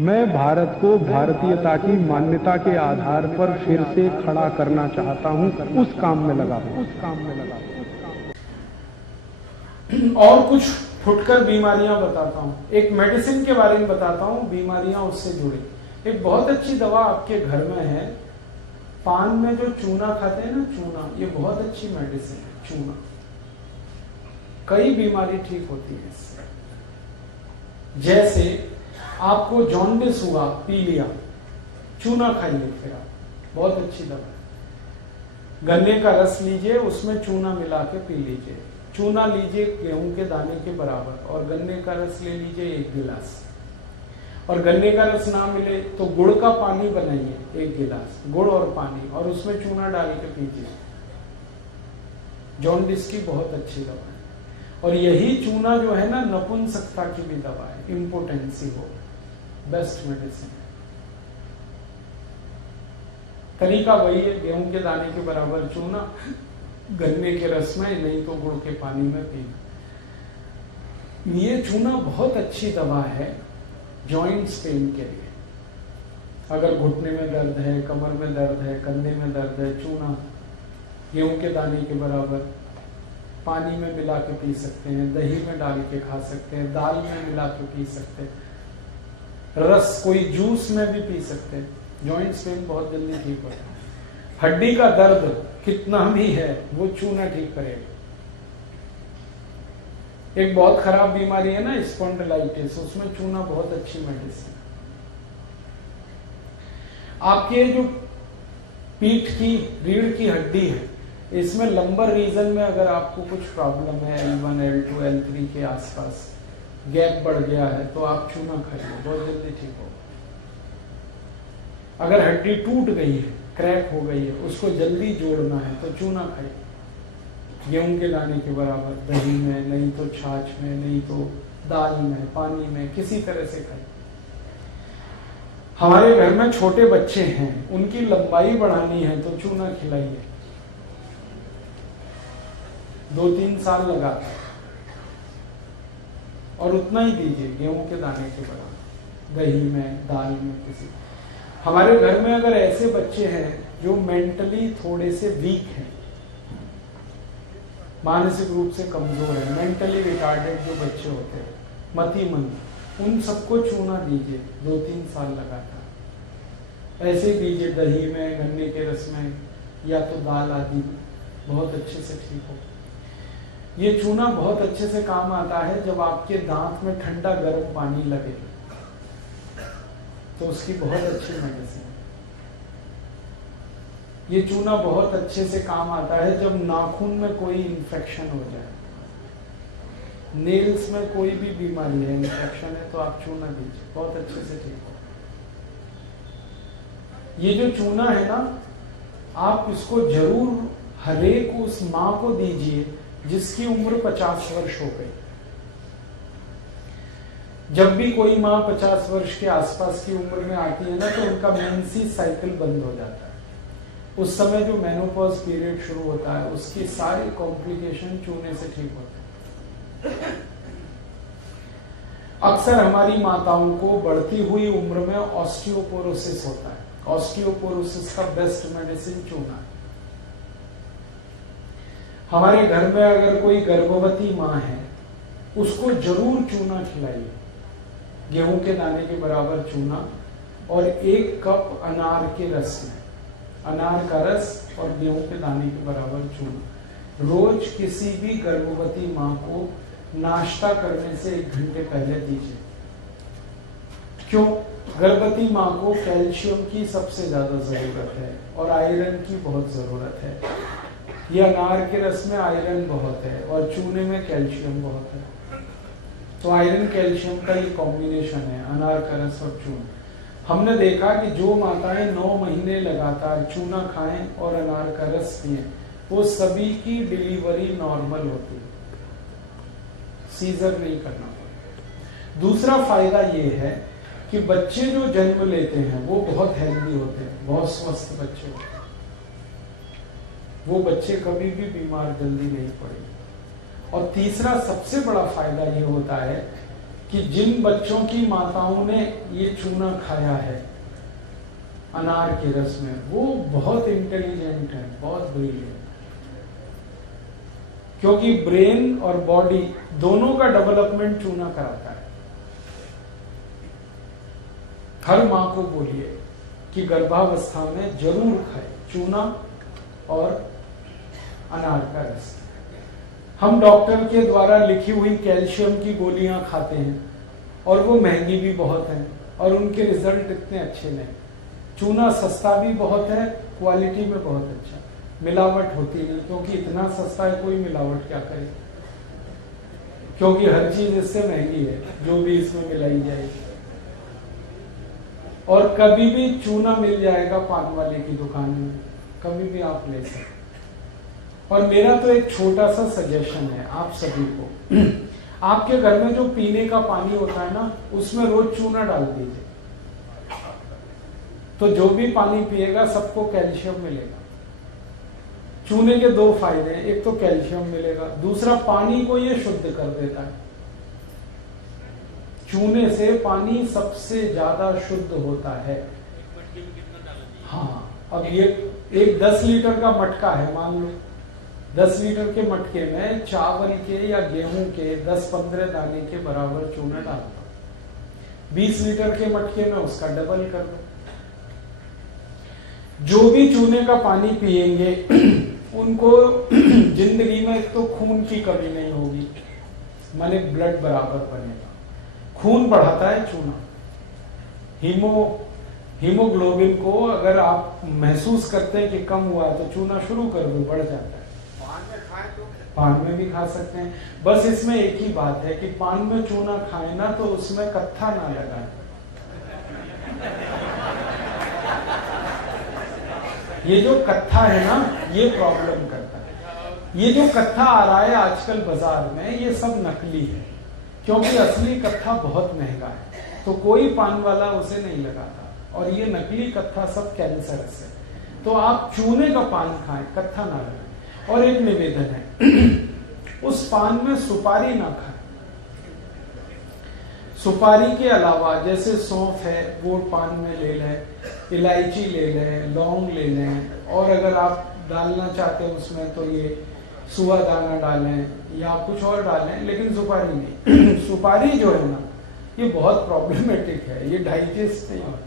मैं भारत को भारतीयता की मान्यता के आधार पर फिर से खड़ा करना चाहता हूं, उस काम में लगा हूं। और कुछ फुटकर बीमारियां बताता हूं, एक मेडिसिन के बारे में बताता हूं, बीमारियां उससे जुड़ी। एक बहुत अच्छी दवा आपके घर में है, पान में जो चूना खाते हैं ना, चूना, ये बहुत अच्छी मेडिसिन है। चूना कई बीमारी ठीक होती है इससे। जैसे आपको जॉन्डिस हुआ, पी लिया, चूना खाइए, फिर आप, बहुत अच्छी दवा है। गन्ने का रस लीजिए, उसमें चूना मिला के पी लीजिए। चूना लीजिए गेहूं के दाने के बराबर, और गन्ने का रस ले लीजिए 1 गिलास। और गन्ने का रस ना मिले तो गुड़ का पानी बनाइए 1 गिलास, गुड़ और पानी, और उसमें चूना डाल के पीजिए। जॉन्डिस की बहुत अच्छी दवा है। और यही चूना जो है ना, नपुंसकता की भी दवा है, इम्पोटेंसी हो, बेस्ट मेडिसिन है। तरीका वही है, गेहूं के दाने के बराबर चूना, गन्ने के रस में, नहीं तो गुड़ के पानी में पीना। ये चूना बहुत अच्छी दवा है जॉइंट्स पेन के लिए। अगर घुटने में दर्द है, कमर में दर्द है, कंधे में दर्द है, चूना गेहूं के दाने के बराबर पानी में मिला के पी सकते हैं, दही में डाल के खा सकते हैं, दाल में मिला के पी सकते हैं, रस कोई जूस में भी पी सकते हैं। जॉइंट्स पेन बहुत जल्दी ठीक होता है। हड्डी का दर्द कितना भी है, वो चूना ठीक करेगा। एक बहुत खराब बीमारी है ना, स्पॉन्डिलाइटिस, उसमें चूना बहुत अच्छी मेडिसिन। आपके जो पीठ की, रीढ़ की हड्डी है, इसमें लंबर रीजन में अगर आपको कुछ प्रॉब्लम है, L1, L2, L3 के आसपास गैप बढ़ गया है, तो आप चूना खाइए, बहुत जल्दी ठीक होगा। अगर हड्डी टूट गई है, क्रैक हो गई है, उसको जल्दी जोड़ना है तो चूना खाइए, गेहूं के दाने के बराबर, दही में, नहीं तो छाछ में, नहीं तो दाल में, पानी में, किसी तरह से खाइए। हमारे घर में छोटे बच्चे हैं, उनकी लंबाई बढ़ानी है तो चूना खिलाइए, 2-3 साल लगातार, और उतना ही दीजिए गेहूं के दाने के बराबर, दही में, दाल में, किसी। हमारे घर में अगर ऐसे बच्चे हैं जो मेंटली थोड़े से वीक हैं, मानसिक रूप से कमजोर है, मेंटली रिटार्डेड जो बच्चे होते हैं, मतिमंद, उन सबको चूना दीजिए 2-3 साल लगातार। ऐसे दीजिए दही में, गन्ने के रस में, या तो दाल आदि, बहुत अच्छे से ठीक हो। ये चूना बहुत अच्छे से काम आता है जब आपके दांत में ठंडा गर्म पानी लगे, तो उसकी बहुत अच्छी मेडिसिन है। ये चूना बहुत अच्छे से काम आता है जब नाखून में कोई इंफेक्शन हो जाए, नेल्स में कोई भी बीमारी है, इंफेक्शन है, तो आप चूना दीजिए, बहुत अच्छे से ठीक हो। ये जो चूना है ना, आप इसको जरूर हरेक उस माँ को दीजिए जिसकी उम्र 50 वर्ष हो गई। जब भी कोई माँ 50 वर्ष के आसपास की उम्र में आती है ना, तो उनका मेंसेस साइकिल बंद हो जाता है। उस समय जो मेनोपॉज पीरियड शुरू होता है, उसकी सारी कॉम्प्लिकेशन चूने से ठीक होते हैं। अक्सर हमारी माताओं को बढ़ती हुई उम्र में ऑस्टियोपोरोसिस होता है। ऑस्टियोपोरोसिस का बेस्ट मेडिसिन चूना है। हमारे घर में अगर कोई गर्भवती माँ है, उसको जरूर चूना खिलाइए, गेहूं के दाने के बराबर चूना, और 1 कप अनार के रस में, अनार का रस और गेहूं के दाने के बराबर चूना रोज किसी भी गर्भवती माँ को नाश्ता करने से 1 घंटे पहले दीजिए। क्यों? गर्भवती माँ को कैल्शियम की सबसे ज्यादा जरूरत है और आयरन की बहुत जरूरत है। ये अनार के रस में आयरन बहुत है और चूने में कैल्शियम बहुत है, तो आयरन कैल्शियम का ये कॉम्बिनेशन है, अनार का रस और चूना। हमने देखा कि जो माताएं 9 महीने लगातार चूना खाएं और अनार का रस पिएं, वो सभी की डिलीवरी नॉर्मल होती है, सीजर नहीं करना पड़ता। दूसरा फायदा ये है कि बच्चे जो जन्म लेते हैं वो बहुत हेल्दी होते हैं, बहुत स्वस्थ बच्चे होते हैं, वो बच्चे कभी भी बीमार जल्दी नहीं पड़ेंगे। और तीसरा सबसे बड़ा फायदा ये होता है कि जिन बच्चों की माताओं ने ये चूना खाया है अनार के रस में, वो बहुत इंटेलिजेंट है, बहुत ब्रिलियंट, क्योंकि ब्रेन और बॉडी दोनों का डेवलपमेंट चूना कराता है। हर मां को बोलिए कि गर्भावस्था में जरूर खाए चूना और अनार का रस। हम डॉक्टर के द्वारा लिखी हुई कैल्शियम की गोलियां खाते हैं और वो महंगी भी बहुत हैं और उनके रिजल्ट इतने अच्छे नहीं। चूना सस्ता भी बहुत है, क्वालिटी में बहुत अच्छा, मिलावट होती नहीं, क्योंकि इतना सस्ता है, कोई मिलावट क्या करे, क्योंकि हर चीज इससे महंगी है जो भी इसमें मिलाई जाएगी। और कभी भी चूना मिल जाएगा पान वाले की दुकान में, कभी भी आप ले सकते। और मेरा तो एक छोटा सा सजेशन है आप सभी को, आपके घर में जो पीने का पानी होता है ना, उसमें रोज चूना डाल दीजिए, तो जो भी पानी पिएगा सबको कैल्शियम मिलेगा। चूने के दो फायदे हैं, एक तो कैल्शियम मिलेगा, दूसरा पानी को ये शुद्ध कर देता है। चूने से पानी सबसे ज्यादा शुद्ध होता है। हाँ, अब ये एक 10 लीटर का मटका है, मान लो 10 लीटर के मटके में चावल के या गेहूं के 10-15 दाने के बराबर चूना डालता। 20 लीटर के मटके में उसका डबल कर दो। जो भी चूने का पानी पिएंगे उनको जिंदगी में एक तो खून की कमी नहीं होगी, माने ब्लड बराबर बनेगा। खून बढ़ाता है चूना। हीमोग्लोबिन को अगर आप महसूस करते हैं कि कम हुआ तो चूना शुरू कर दो, बढ़ जाता है। पान में भी खा सकते हैं, बस इसमें एक ही बात है कि पान में चूना खाए ना तो उसमें कत्था ना लगाए। ये जो कत्था है ना, ये प्रॉब्लम करता है। ये जो कत्था आ रहा है आजकल बाजार में, ये सब नकली है, क्योंकि असली कत्था बहुत महंगा है, तो कोई पान वाला उसे नहीं लगाता। और ये नकली कत्था सब कैंसरस है। तो आप चूने का पान खाएं, कत्था ना लगाएं। और एक निवेदन है, उस पान में सुपारी ना खाएं। सुपारी के अलावा जैसे सौंफ है वो पान में ले लें, इलायची ले लें, लौंग ले लें, और अगर आप डालना चाहते हैं उसमें तो ये सुआ दाना डालें या कुछ और डालें, लेकिन सुपारी नहीं। सुपारी जो है ना, ये बहुत प्रॉब्लमेटिक है, ये डाइजेस्ट नहीं होता,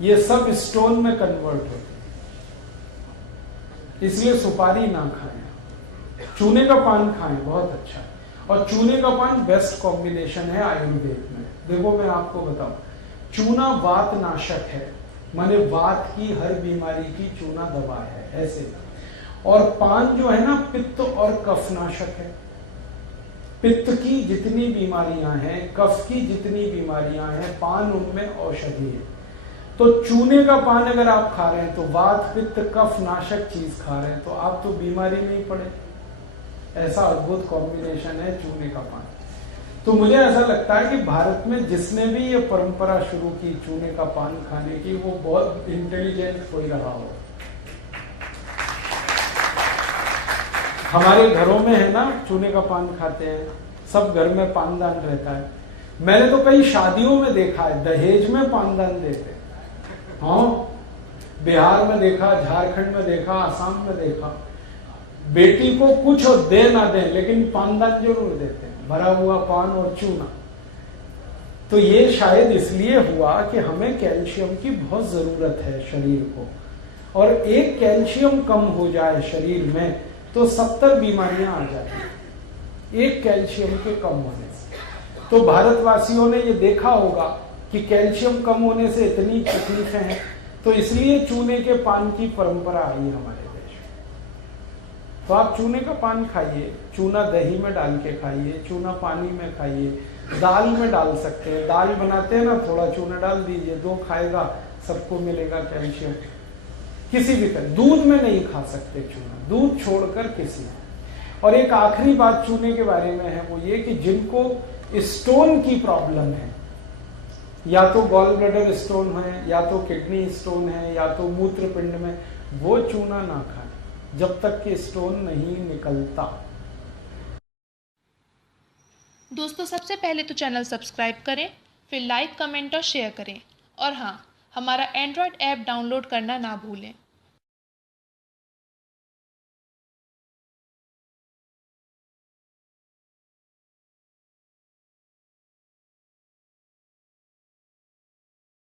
ये सब स्टोन में कन्वर्ट होती है, इसलिए सुपारी ना खाएं। चूने का पान खाएं, बहुत अच्छा है। और चूने का पान बेस्ट कॉम्बिनेशन है आयुर्वेद में। देखो मैं आपको बताऊं, चूना वात नाशक है, माने वात की हर बीमारी की चूना दवा है, ऐसे। और पान जो है ना, पित्त और कफ नाशक है। पित्त की जितनी बीमारियां हैं, कफ की जितनी बीमारियां हैं, पान उनमें औषधि है। तो चूने का पान अगर आप खा रहे हैं तो वात पित्त कफ नाशक चीज खा रहे हैं, तो आप तो बीमारी नहीं पड़े। ऐसा अद्भुत कॉम्बिनेशन है चूने का पान। तो मुझे ऐसा लगता है कि भारत में जिसने भी ये परंपरा शुरू की चूने का पान खाने की, वो बहुत इंटेलिजेंट कोई रहा हो। हमारे घरों में है ना, चूने का पान खाते हैं, सब घर में पानदान रहता है। मैंने तो कई शादियों में देखा है, दहेज में पानदान देते हैं। हाँ, बिहार में देखा, झारखंड में देखा, आसाम में देखा। बेटी को कुछ दे ना दे, लेकिन पानदान जरूर देते हैं, भरा हुआ पान और चूना। तो ये शायद इसलिए हुआ कि हमें कैल्शियम की बहुत जरूरत है शरीर को, और एक कैल्शियम कम हो जाए शरीर में तो 70 बीमारियां आ जाती, एक कैल्शियम के कम होने से। तो भारतवासियों ने ये देखा होगा कि कैल्शियम कम होने से इतनी तकलीफें हैं, तो इसलिए चूने के पान की परंपरा आई हमारे देश में। तो आप चूने का पान खाइए, चूना दही में डाल के खाइए, चूना पानी में खाइए, दाल में डाल सकते हैं। दाल बनाते हैं ना, थोड़ा चूना डाल दीजिए, 2 खाएगा, सबको मिलेगा कैल्शियम। किसी भी तरह दूध में नहीं खा सकते चूना, दूध छोड़कर किसी। और एक आखिरी बात चूने के बारे में है, वो ये कि जिनको स्टोन की प्रॉब्लम है, या तो गॉल ब्लैडर स्टोन है, या तो किडनी स्टोन है, या तो मूत्र पिंड में, वो चूना ना खाएं जब तक कि स्टोन नहीं निकलता। दोस्तों सबसे पहले तो चैनल सब्सक्राइब करें, फिर लाइक, कमेंट और शेयर करें। और हाँ, हमारा एंड्रॉयड ऐप डाउनलोड करना ना भूलें।